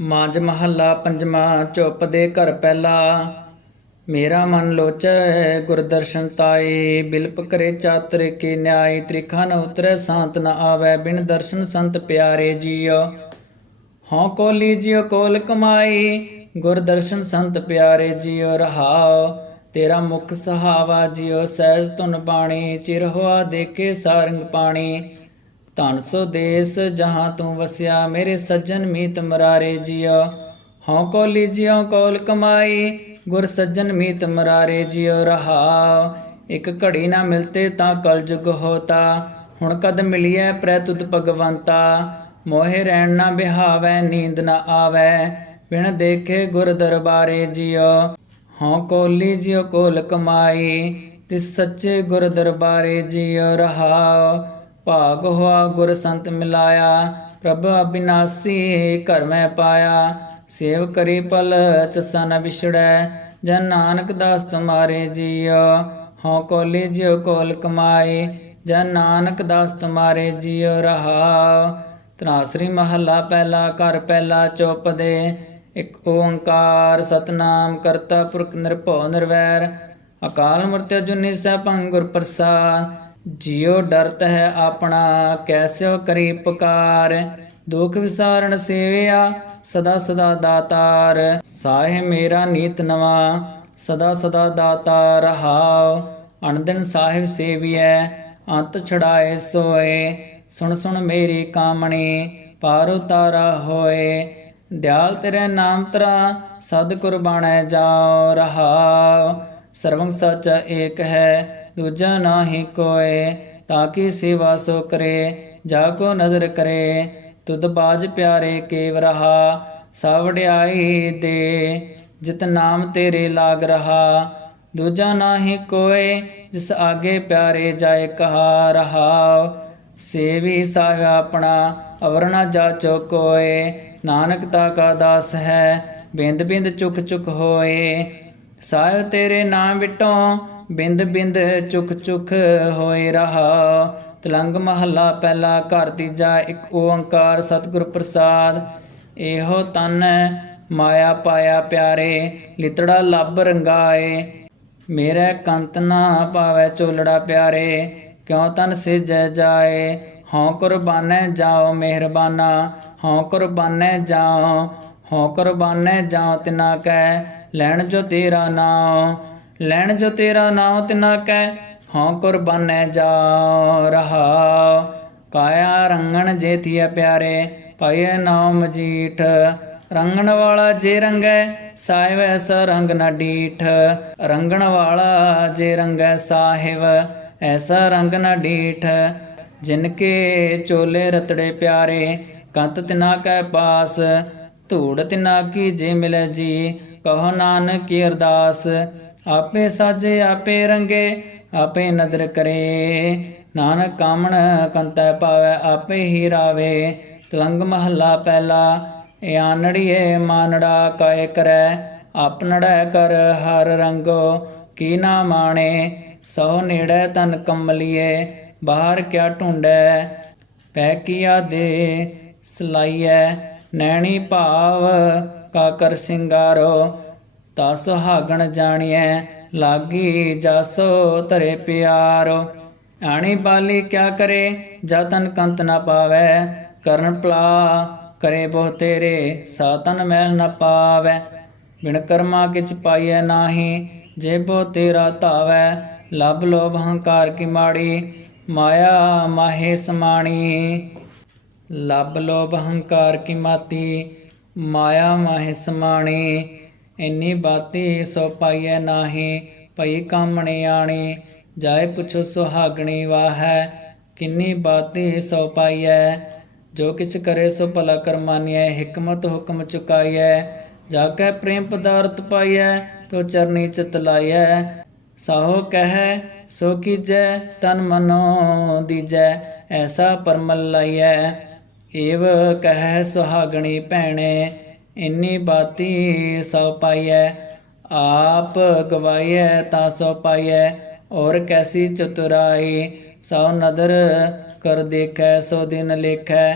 ਮਾਂਜ ਮਹੱਲਾ ਪੰਜਵਾਂ ਚੁੱਪ ਦੇ ਘਰ ਪਹਿਲਾ। ਮੇਰਾ ਮਨ ਲੋਚੈ, ਗੁਰਦਰਸ਼ਨ ਤਾਏ, ਬਿਲਪ ਕਰੇ ਚਾਤਰ ਕੇ ਨਿਆਏ, ਤ੍ਰਿਖਾ ਨ ਉਤਰੈ, ਸ਼ਾਂਤ ਨ ਆਵੈ, ਬਿਨ ਦਰਸ਼ਨ ਸੰਤ ਪਿਆਰੇ ਜੀਉ। ਹਉ ਕੋ ਲੀਜਿਓ ਕੋਲ ਕਮਾਈ ਗੁਰਦਰਸ਼ਨ ਸੰਤ ਪਿਆਰੇ ਜੀਉ ਰਹਾਓ ਤੇਰਾ ਮੁਖ ਸਹਾਵਾ ਜੀਉ, ਸਹਿਜ ਤੁਨ ਬਾਣੀ, ਚਿਰ ਹੋਆ ਦੇਖੇ ਸਾਰੰਗ ਪਾਣੀ। ਧਨ ਸੋ ਦੇਸ ਜਹਾਂ ਤੂੰ ਵਸਿਆ, ਮੇਰੇ ਸੱਜਣ ਮੀਤ ਮਰਾਰੇ ਜੀਉ। ਹਉ ਕੋ ਲੀਜਿਓ ਕੋਲ ਕਮਾਈ, ਗੁਰ ਸੱਜਣ ਮੀਤ ਮਰਾਰੇ ਜੀਉ ਰਹਾਉ। ਇੱਕ ਘੜੀ ਨਾ ਮਿਲਤੇ ਤਾਂ ਕਲਯੁਗ ਹੋਤਾ, ਹੁਣ ਕਦ ਮਿਲਿਐ ਪ੍ਰੈ ਤੁਧ ਭਗਵੰਤਾ। ਮੋਹਿ ਰਹਿਣ ਨਾ ਬਿਹਾਵੈ, ਨੀਂਦ ਨਾ ਆਵੈ, ਬਿਨ ਦੇਖੇ ਗੁਰ ਦਰਬਾਰੇ ਜਿਉ। ਹਉ ਕੋ ਲੀਜਿਓ ਕੋਲ ਕਮਾਈ, ਤਿਸ ਸੱਚੇ ਗੁਰ ਦਰਬਾਰੇ ਜਿਉ ਰਹਾਉ। ਭਾਗ ਹੋਆ, ਗੁਰ ਸੰਤ ਮਿਲਾਇਆ, ਪ੍ਰਭ ਅਬਿਨਾਸੀ ਘਰ ਮੈਂ ਪਾਇਆ। ਸੇਵ ਕਰੀ ਪਲ ਚਸਾ ਨ ਵਿਛੜੈ, ਜਨ ਨਾਨਕ ਦਾਸ ਤੁਮਾਰੇ ਜਿਉ ਹਉ ਕੋ ਲੀਜਿਓ ਕੋਲ ਕਮਾਈ, ਜਨ ਨਾਨਕ ਦਾਸ ਤੁਮਾਰੇ ਜਿਉ ਰਹਾਉ ਤਨਾਸਰੀ ਮਹੱਲਾ ਪਹਿਲਾ, ਘਰ ਪਹਿਲਾ ਚੁੱਪ ਦੇ ਇਕ ਓੰਕਾਰ ਸਤਨਾਮ ਕਰਤਾ ਪੁਰਖ ਨਿਰਭਉ ਨਿਰਵੈਰ। ਅਕਾਲ ਮੂਰਤਿ ਜੁਨੀ ਸੈਭੰ ਗੁਰ ਪ੍ਰਸਾਦ ਜਿਉ ਡਰਤ ਹੈ ਆਪਣਾ ਕੈਸਿਓ ਕਰੀ ਪੁਕਾਰ ਦੁਖ ਵਿਸਾਰਣ ਸੇਵਿਆ, ਸਦਾ ਸਦਾ ਦਾਤਾਰ। ਸਾਹਿ ਮੇਰਾ ਨੀਤ ਨਵਾ, ਸਦਾ ਸਦਾ ਦਾਤਾ ਰਹਾਉ ਅਣਦਿਨ ਸਾਹਿਬ ਸੇਵੀਐ, ਅੰਤ ਛੜਾਏ ਸੋਏ। ਸੁਣ ਸੁਣ ਮੇਰੀ ਕਾਮਣੀ, ਪਾਰ ਉਤਾਰਾ ਹੋਏ। ਦਿਆਲ ਤੇਰੇ ਨਾਮ ਤਰਾ ਸਦ ਕੁਰਬਾਨੈ ਜਾਉ ਰਹਾਉ। ਸਰਵੰ ਸੱਚ ਏਕ ਹੈ ਦੂਜਾ ਨਾਹੀ ਕੋਏ ਤਾਕੀ ਸੇਵਾ ਸੋ ਕਰੇ, ਜਾ ਕੋ ਨਦਰ ਕਰੇ, ਤੁਧ ਬਾਜ ਪਿਆਰੇ ਕੇਵ ਰਹਾ ਸਾਵੜਿਆਈ ਦੇ, ਜਿਤ ਨਾਮ ਤੇਰੇ ਲਾਗ ਰਹਾ। ਦੂਜਾ ਨਾਹੀ ਕੋਏ, ਜਿਸ ਆਗੇ ਪਿਆਰੇ ਜਾਏ ਕਹਾ ਰਹਾਉ ਸੇਵੀ ਸਾਹਿਬ ਆਪਣਾ, ਅਵਰਣਾ ਜਾਚੋ ਕੋਏ, ਨਾਨਕ ਤਾ ਕਾ ਦਾਸ ਹੈ, ਬਿੰਦ ਬਿੰਦ ਚੁਕ ਚੁਕ ਹੋਏ। ਸਾਇ ਤੇਰੇ ਨਾਮ ਵਿਟੋ ਬਿੰਦ ਬਿੰਦ ਚੁਕ ਚੁਕ ਹੋਏ ਰਹਾ। ਤਲੰਗ ਮਹੱਲਾ ਪਹਿਲਾ ਘਰ ਤੀਜਾ ਇੱਕ ਓੰਕਾਰ ਸਤਿਗੁਰ ਪ੍ਰਸਾਦ। ਇਹੋ ਤਨ ਮਾਇਆ ਪਾਇਆ ਪਿਆਰੇ, ਲਿਤੜਾ ਲੱਭ ਰੰਗਾਏ। ਮੇਰੇ ਕੰਤ ਨਾ ਪਾਵੇ ਚੋਲੜਾ ਪਿਆਰੇ, ਕਿਉ ਤਨ ਸਿਜੈ ਜਾਏ? ਹਉ ਕੁਰਬਾਨੈ ਜਾਓ ਮਿਹਰਬਾਨਾ, ਹਉ ਕੁਰਬਾਨੈ ਜਾਓ ਹਉ ਕੁਰਬਾਨੈ ਜਾਓ ਤਿਨਾ ਕੈ। ਲੈਣ ਜੋ ਤੇਰਾ ਨਾਮ ਲੈਣ ਜੋ ਤੇਰਾ ਨਾਮ ਤਿਨਾ ਕੈ, ਹਉ ਕੁਰਬਾਨੈ ਜਾਓ ਰਹਾਉ ਕਾਇਆ ਰੰਗਣ ਜੇਥੀਐ ਪਿਆਰੇ, ਪਾਈਐ ਨਾਮ ਮਜੀਠ। ਰੰਗਣ ਵਾਲਾ ਜੇ ਰੰਗੈ ਸਾਹਿਬ ਐਸਾ ਰੰਗ ਨਾ ਡੀਠ। ਰੰਗਣ ਵਾਲਾ ਜੇ ਰੰਗੈ ਸਾਹਿਬ ਐਸਾ ਰੰਗ ਨਾ ਡੀਠ। ਜਿਨ ਕੇ ਚੋਲੇ ਰਤੜੇ ਪਿਆਰੇ, ਕੰਤ ਤਿਨਾ ਕੈ ਪਾਸ। ਧੂੜ ਤਿਨਾ ਕੀ ਜੇ ਮਿਲੈ ਜੀ ਕਹੋ ਨਾਨਕ ਕੀ ਅਰਦਾਸ, ਆਪੇ ਸਾਜੇ, ਆਪੇ ਰੰਗੇ, ਆਪੇ ਨਦਰ ਕਰੇ। ਨਾਨਕ ਕਾਮਣ ਕੰਤੈ ਪਾਵੈ, ਆਪੇ ਹੀ ਰਾਵੇ। ਤਲੰਗ ਮਹੱਲਾ ਪਹਿਲਾ ਆਨੜੀਏ ਮਾਨੜਾ ਕਾਇ ਕਰੈ। ਆਪਨੜੈ ਕਰ ਹਰ ਰੰਗੋ, ਕੀ ਨਾ ਮਾਣੇ। ਸੋ ਨੇੜੇ ਤਨ ਕਮਲੀਏ, ਬਾਹਰ ਕਿਆ ਢੂੰਡੈ। ਪੈ ਕੀਆ ਦੇ ਸਲਾਈਐ, ਨੈਣੀ ਭਾਵ ਕਾ ਕਰ ਸਿੰਗਾਰੋ ਤਸ ਸੁਹਾਗਣ ਜਾਣੀਐ, ਲਾਗੀ ਜਾਸੋ ਤਰੇ ਪਿਆਰੋ। ਆਣੀ ਬਾਲੀ ਕਿਆ ਕਰੇ ਜਤਨ ਕੰਤ ਨਾ ਪਾਵੈ, ਕਰਨ ਪਲਾ ਕਰੇ ਬਹੁ ਤੇਰੇ, ਸਾਤਨ ਮਹਿਲ ਨਾ ਪਾਵੈ। ਬਿਨ ਕਰਮਾ ਕਿਛ ਪਾਈਐ ਨਾਹੀ, ਜੇ ਬੋ ਤੇਰਾ ਧਾਵੈ ਲਬ ਲੋਭ ਹੰਕਾਰ ਕੀ ਮਾੜੀ, ਮਾਇਆ ਮਾਹੇ ਸਮਾਣੀ। ਲਬ ਲੋਭ ਹੰਕਾਰ ਕੀ ਮਾਤੀ ਮਾਇਆ ਮਾਹੇ ਸਮਾਣੀ, ਇੰਨੀ ਬਾਤੀ ਸੋ ਪਾਈਐ ਨਾਹੀ, ਭਈ ਕਾਮਣੇ ਆਣੀ ਜਾਏ ਪੁੱਛੋ ਸੁਹਾਗਣੀ ਵਾਹੈ, ਕਿੰਨੀ ਬਾਤੀ ਸੋ ਪਾਈਐ, ਜੋ ਕਿਛ ਕਰੇ ਸੋ ਭਲਾ ਕਰਮਾਨੀਐ ਹਕਮਤ ਹੁਕਮ ਚੁਕਾਈਐ, ਜਾ ਕੈ ਪ੍ਰੇਮ ਪਦਾਰਥ ਪਾਈਐ, ਤੋ ਚਰਨੀ ਚਿਤ ਲਾਈਐ, ਸਾਹੋ ਕਹੈ ਸੋ ਕੀਜੈ, ਤਨ ਮਨੋ ਦੀਜੈ, ਐਸਾ ਪਰਮਲ ਲਾਈਐ। ਏਵ ਕਹੈ ਸੁਹਾਗਣੀ ਭੈਣੇ, ਇੰਨੀ ਬਾਤੀ ਸੋ ਪਾਈਐ, ਆਪ ਗਵਾਈਐ ਤਾਂ ਸੋ ਪਾਈਐ, ਔਰ ਕੈਸੀ ਚਤੁਰਾਈ, ਸੋ ਨਦਰ ਕਰ ਦੇਖੈ, ਸੋ ਦਿਨ ਲੇਖੈ,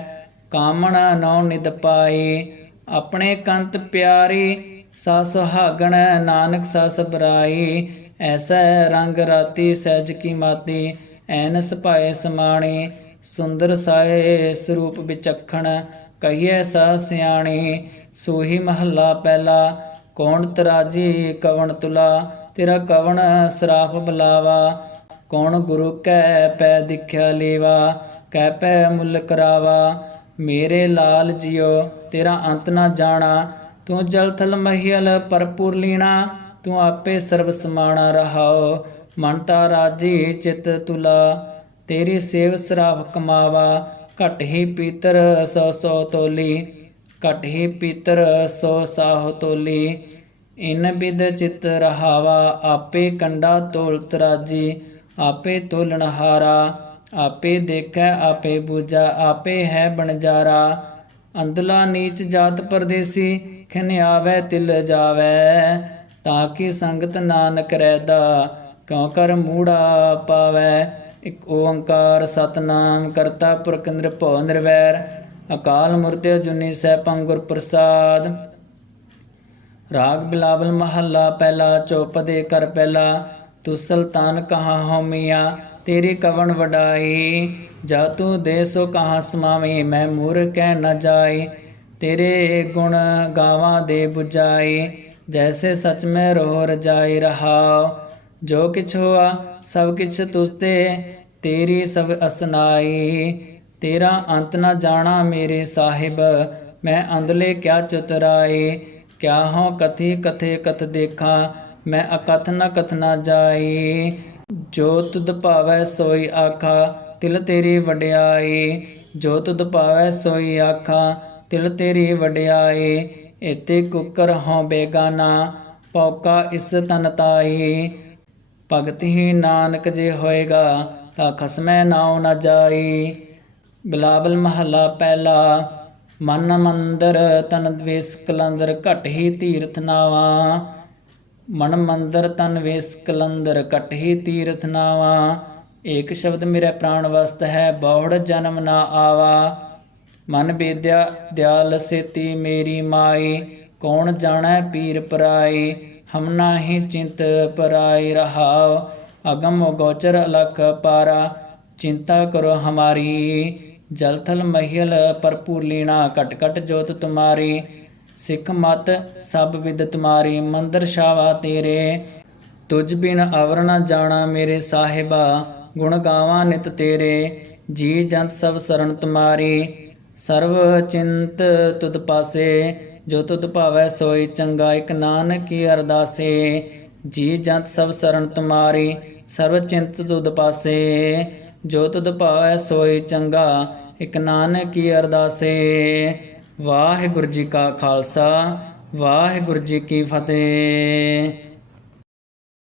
ਕਾਮਣਾ ਨੌ ਨਿਦ ਪਾਈ, ਆਪਣੇ ਕੰਤ ਪਿਆਰੀ, ਸਾ ਸੁਹਾਗਣ ਨਾਨਕ ਸਾ ਸਬਰਾਈ, ਐਸਾ ਰੰਗ ਰਾਤੀ ਸਹਿਜ ਕੀ ਮਾਤੀ, ਐਨਸ ਭਾਏ ਸਮਾਣੀ ਸੁੰਦਰ ਸਾਏ ਸਰੂਪ ਵਿਚਖਣ ਕਹੀਏ ਸਾ ਸਿਆਣੀ, ਸੋਹੀ ਮਹੱਲਾ ਪਹਿਲਾ, ਕੌਣ ਤਰਾਜੀ ਕਵਣ ਤੁਲਾ, ਤੇਰਾ ਕਵਣ ਸਰਾਫ ਬੁਲਾਵਾ, ਕੌਣ ਗੁਰੂ ਕੈ ਪੈ ਦਿਖਿਆ ਲੇਵਾ ਕਹਿ ਪੈ ਮੁੱਲ ਕਰਾਵਾ, ਮੇਰੇ ਲਾਲ ਜਿਉ ਤੇਰਾ ਅੰਤ ਨਾ ਜਾਣਾ, ਤੂੰ ਜਲਥਲ ਮਹੀਲ ਪਰਪੂਰ ਲੀਣਾ, ਤੂੰ ਆਪੇ ਸਰਬ ਸਮਾਣਾ ਰਹਾਓ, ਮਨ ਤਾ ਰਾਜੀ ਚਿਤ ਤੁਲਾ। ਤੇਰੀ ਸੇਵ ਸਰਾਹ ਕਮਾਵਾ, ਘਟ ਹੀ ਪੀਤਰ ਸੋ ਸੋ ਤੋਲੀ, ਘਟ ਹੀ ਪੀਤਰ ਸੋ ਸਾਹ ਤੋਲੀ। ਇਨ ਬਿਦ ਚਿਤ ਰਹਾਵਾ, ਆਪੇ ਕੰਡਾ ਤੋਲ ਤਰਾਜੀ, ਆਪੇ ਤੋਲਣ ਹਾਰਾ, ਆਪੇ ਦੇਖੈ, ਆਪੇ ਬੂਜਾ ਆਪੇ ਹੈ ਬਣਜਾਰਾ। ਅੰਦਲਾ ਨੀਚ ਜਾਤ ਪਰਦੇਸੀ, ਖਿਨ ਤਿਲ ਜਾਵੈ। ਤਾਂ ਕਿ ਸੰਗਤ ਨਾਨਕ ਰਹਿਦਾ, ਕਿਉ ਕਰ ਮੂੜਾ ਪਾਵੈ? ਇਕ ਓੰਕਾਰ ਸਤਨਾਮ ਕਰਤਾ ਪੁਰਖ ਨਿਰਭਉ ਨਿਰਵੈਰ, ਅਕਾਲ ਮੂਰਤਿ ਅਜੂਨੀ ਸੈਭੰ ਗੁਰ ਪ੍ਰਸਾਦ। ਰਾਗ ਬਿਲਾਵਲ ਮਹੱਲਾ ਪਹਿਲਾ, ਚੌਪਦੇ ਕਰ ਪਹਿਲਾ, ਤੂੰ ਸੁਲਤਾਨ ਕਹਾ ਹੋਮੀਆ ਤੇਰੀ ਕਵਣ ਵਡਾਈ। ਜਾ ਤੂੰ ਦੇ ਸੋ ਕਹਾ ਸਮਾਵੀ, ਮੈਂ ਮੂਰ ਕਹਿ ਨਾ ਜਾਈ, ਤੇਰੇ ਗੁਣ ਗਾਵਾਂ ਦੇ 부ਜਾਈ ਜੈਸੇ ਸਚ ਮੈਂ ਰੋਹ ਰਜਾਈ ਰਹਾਉ ਜੋ ਕਿਛ ਹੋਆ, ਸਭ ਕਿਛ ਤੁਸਤੇ ਤੇਰੀ ਸਭ ਅਸਨਾਈ। ਤੇਰਾ ਅੰਤ ਨਾ ਜਾਣਾ ਮੇਰੇ ਸਾਹਿਬ, ਮੈਂ ਅੰਦਲੇ ਕਿਆ ਚਤਰਾਈ ਕਿਆ ਹੋ ਕਥੀ ਕਥੇ ਕਥ ਦੇਖਾਂ, ਮੈਂ ਅਕਥ ਨ ਕਥ ਨਾ ਜਾਈ ਜੋ ਤੁਧ ਭਾਵੈ ਸੋਈ ਆਖਾ, ਤਿਲ ਤੇਰੀ ਵਡਿਆਈ ਜੋ ਤੁਧ ਭਾਵੈ ਸੋਈ ਆਖਾ, ਤਿਲ ਤੇਰੀ ਵਡਿਆਈ ਇਤੇ ਕੁਕਰ ਹਉ ਬੇਗਾਨਾ, ਪੌਕਾ ਇਸ ਤਨ ਤਾਈ ਭਗਤ ਹੀ ਨਾਨਕ ਜੇ ਹੋਏਗਾ ਤਾਂ ਖਸਮੈ ਨਾਉ ਨਾ ਜਾਈ। ਬਿਲਾਵਲ ਮਹੱਲਾ ਪਹਿਲਾ, ਮਨ ਮੰਦਰ ਤਨ ਦਵੇਸ ਕਲੰਦਰ ਘਟ ਹੀ ਤੀਰਥ ਨਾਵਾ। ਮਨ ਮੰਦਰ ਤਨ ਵੇਸ ਕਲੰਦਰ ਘਟ ਹੀ ਤੀਰਥ ਨਾਵਾ। ਏਕ ਸ਼ਬਦ ਮੇਰੇ ਪ੍ਰਾਣ ਵਸਤ ਹੈ ਬਹੁੜ ਜਨਮ ਨਾ ਆਵਾ। ਮਨ ਬੇਦਿਆ, ਦਿਆਲ ਸੇਤੀ ਮੇਰੀ ਮਾਈ, ਕੌਣ ਜਾਣੈ ਪੀਰ ਪਰਾਈ। ਹਮ ਨਾਹੀ ਚਿੰਤ ਪਰਾਈ ਰਹਾਉ, ਅਗਮ ਗੋਚਰ ਅਲਖ ਪਾਰਾ। ਚਿੰਤਾ ਕਰੋ ਹਮਾਰੀ, ਜਲ ਥਲ ਮਹਿਲ ਪਰਪੂਰ ਲੀਣਾ ਕਟ ਕਟ ਜੋਤ ਤੁਮਾਰੀ। ਸਿੱਖ ਮਤ ਸਭ ਵਿਦ ਤੁਮਾਰੀ, ਮੰਦਰ ਸ਼ਾਵਾ ਤੇਰੇ। ਤੁਝ ਬਿਨ ਅਵਰ ਨ ਜਾਣਾ ਮੇਰੇ ਸਾਹਿਬਾ, ਗੁਣ ਗਾਵਾਂ ਨਿਤ ਤੇਰੇ। ਜੀ ਜੰਤ ਸਭ ਸਰਨ ਤੁਮਾਰੀ, ਸਰਵ ਚਿੰਤ ਤੁਧ ਪਾਸੇ। ਜੋ ਤੁਧ ਭਾਵੈ ਸੋਈ ਚੰਗਾ, ਇਕ ਨਾਨਕ ਕੀ ਅਰਦਾਸੇ। ਜੀ ਜੰਤ ਸਭ ਸਰਨ ਤੁਮਾਰੀ ਸਰਵ ਚਿੰਤ ਤੁਧ ਪਾਸੇ। ਜੋ ਤੁਧ ਭਾਵੈ ਸੋਈ ਚੰਗਾ, ਇਕ ਨਾਨਕ ਕੀ ਅਰਦਾਸੇ। ਵਾਹਿਗੁਰੂ ਜੀ ਕਾ ਖਾਲਸਾ, ਵਾਹਿਗੁਰੂ ਜੀ ਕੀ ਫਤਿਹ।